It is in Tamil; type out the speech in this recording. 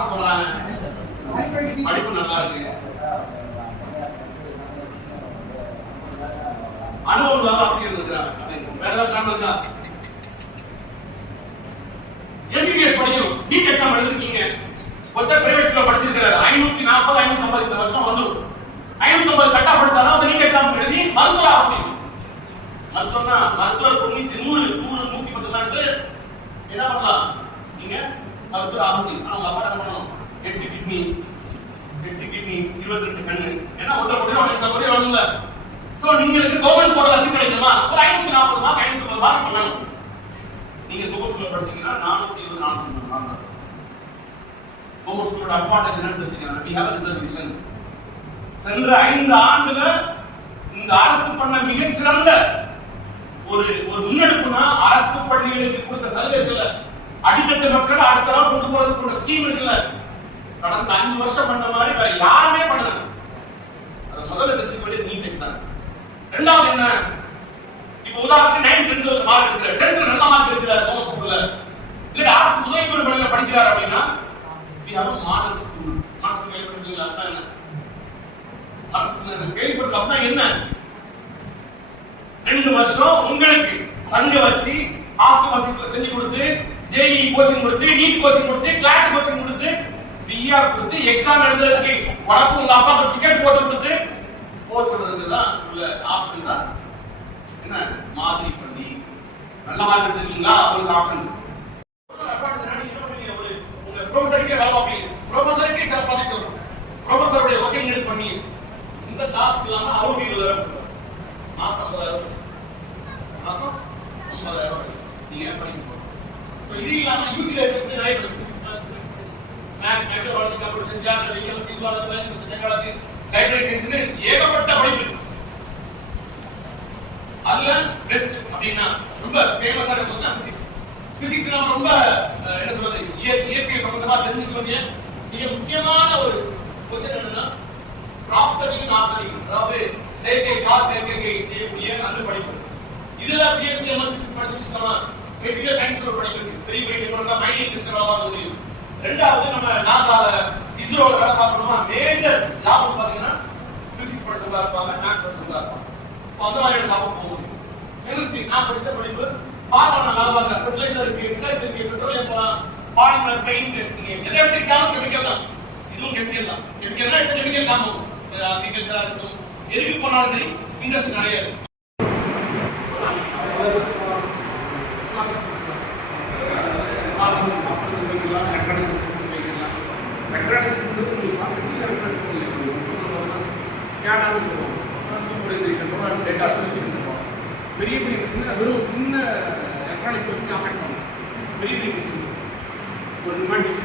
பாஸ் பண்றாங்க, படிப்பு நல்லா இருக்கு, அனுபவம் இல்லாத ஆசிரியர் இருக்கிறாங்க. வேற ஏதாவது காரணம் இருக்கா? MBBS படிக்கணும், நீட் எக்ஸாம் எழுதிருக்கீங்க, ஒருத்தர் பிரைவேட் ஸ்கூல்ல படிச்சிருக்காரு, 540 550 இந்த வருஷம் வந்து 550 கட் ஆஃப் எடுத்தாதான் அந்த நீட் எக்ஸாம் எழுதி மருத்துவர் ஆக முடியும். மருத்துவம்னா மருத்துவர் 90 100 110 தான் எடுத்து என்ன பண்ணலாம், நீங்க மருத்துவர் ஆக முடியும். ஆனா உங்க அப்பா என்ன பண்ணணும், 8 கிட்னி 22 கண்ணு, ஏன்னா ஒன்றரை வரும்ல. சோ நீங்களுக்கு கவர்மெண்ட் போர்ட்ல சீட் கிடைக்குமா, ஒரு 540 மார்க் 550 மார்க் பண்ணணும். நீங்க கவர்மெண்ட் ஸ்கூல்ல படிச்சீங்கன்னா 420 430 மார்க். கவர்மெண்ட் ஸ்கூலோட அட்வான்டேஜ் என்னன்னு தெரிஞ்சுக்கணும். we have a reservation. சென்ற 5 ஆண்டுல இந்த அரசு பண்ண மிகச்சிறந்த ஒரு முன்னெடுப்புனா அரசு பள்ளிகளுக்கு கொடுத்த சலுகை இருக்குல்ல, அடித்தட்டு மக்கள் அடுத்த நாள் கொண்டு போறதுக்கு ஸ்கீம் இருக்குல்ல, கடந்த 5 வருஷம் பண்ண மாதிரி வேற யாருமே பண்ணல. அது முதல்ல தெரிஞ்சுக்க நீட் எக்ஸாம். ரெண்டாவது என்ன, இப்ப உதாரணத்துக்கு 9th 10th மார்க் எடுக்கிறார், 10th நல்ல மார்க் எடுக்கிறார் கவர்மெண்ட் ஸ்கூல்ல, இல்ல அரசு உதவி பெறும் பள்ளியில படிக்கிறார் அப்படின்னா we have a model school. Model school கேள்விப்பட்டிருக்கீங்களா? அதான் என்ன மாடல் ஸ்கூல் கேள்விப்பட்டிருக்க அப்படின்னா என்ன, 2 வருஷம் உங்களுக்கு சங்க வச்சு ஹாஸ்டல் வசதி செஞ்சு கொடுத்து, JEE கோச்சிங் கொடுத்து, நீட் கோச்சிங் கொடுத்து, கிளாஸ் கோச்சிங் கொடுத்து, ஃப்ரீயா கொடுத்து, எக்ஸாம் எழுதுறதுக்கு உனக்கு உங்க அப்பா டிக்கெட் போட்டு கொடுத்து கோச் சொல்றதுக்கு தான் உள்ள ஆப்ஷன் தான் என்ன, மாதிரி பண்ணி நல்ல மார்க் எடுத்துருக்கீங்களா உங்களுக்கு ஆப்ஷன். உங்க ப்ரொஃபஸருக்கே வேலை பார்ப்பீங்க, ப்ரொஃபஸருக்கே சில ப்ராஜெக்ட் வரும், ப்ரொஃபஸருடைய ஒர்க்கிங் எடுத்து பண்ணி இந்த டாஸ்க் இல்லாம 620,000 மாசம் 50,000 மாசம் 50,000 நீங்க படிக்க போறோம். சோ இது இல்லாம யூஜில இருக்கு நிறைய படிப்பு, maths metrology computer geography chemistry zoology psychology library சயின்ஸ்னு ஏகப்பட்ட படிப்பு. அதுல பெஸ்ட் அப்படின்னா ரொம்ப ஃபேமஸான கொஸ்டின் பிசிக்ஸ். பிசிக்ஸ் நம்ம ரொம்ப என்ன சொல்றது, இயற்கை சம்பந்தமா தெரிஞ்சுக்க வேண்டிய மிக முக்கியமான ஒரு கொஸ்டின் என்னன்னா கிராஸ் கட்டிங் நாட் கட்டிங், அதாவது செயற்கை கால் செயற்கை செய்யக்கூடிய அந்த படிப்பு. இதுல பிஎஸ்சி எம்எஸ்சி படிச்சுட்டோம்னா மெட்டீரியல் சயின்ஸ் ஒரு படிப்பு இருக்கு, பெரிய பெரிய டிபார்ட்மெண்ட்ல மைனிங் இண்டஸ்ட்ரியல் ஆக முடியும். ரெண்டாவது நம்ம நாசால இஸ்ரோல வேலை பார்க்கணுமா, மேஜர் ஜாப் பாத்தீங்கன்னா பிசிக்ஸ் படிச்சவங்களா இருப்பாங்க, மேத்ஸ் படிச்சவங்களா இருப்பாங்க. சோ அந்த மாதிரி ஜாப் போக முடியும். கெமிஸ்ட்ரி நான் படிச்ச படிப்பு, பார்க்கலாம் வேலை பார்க்க, ஃபெர்டிலைசர் இருக்கு, ரிசர்ச் இருக்கு, பெட்ரோலியம் பாலிமர் பெயிண்ட், நீங்க எதை எடுத்துக்கிட்டாலும் கெமிக்கல் தான், இதுவும் கெமிக்கல் தான். கெமிக்கல்னா இட்ஸ் கெமிக்கல் காம்பவுண்ட், அக்ரிகல்ச்சரா இருக்கும், எதுக்கு போனாலும் சரி இண்டஸ்ட்ரி நிறைய இருக்கு. எலக்ட்ரானிக்ஸ் ஸ்கேனர் சொல்லுவோம், சூப்பர்வைசேஷன் டேட்டா ஸ்பெசிஃபிகேஷன் சொல்லுவோம். பெரிய பெரிய மிஷின் வெறும் சின்ன எலக்ட்ரானிக்ஸ் வச்சு ஆப்ரேட் பண்ணுவோம். பெரிய பெரிய மிஷின்ஸ் ஒரு நிமாண்டிக்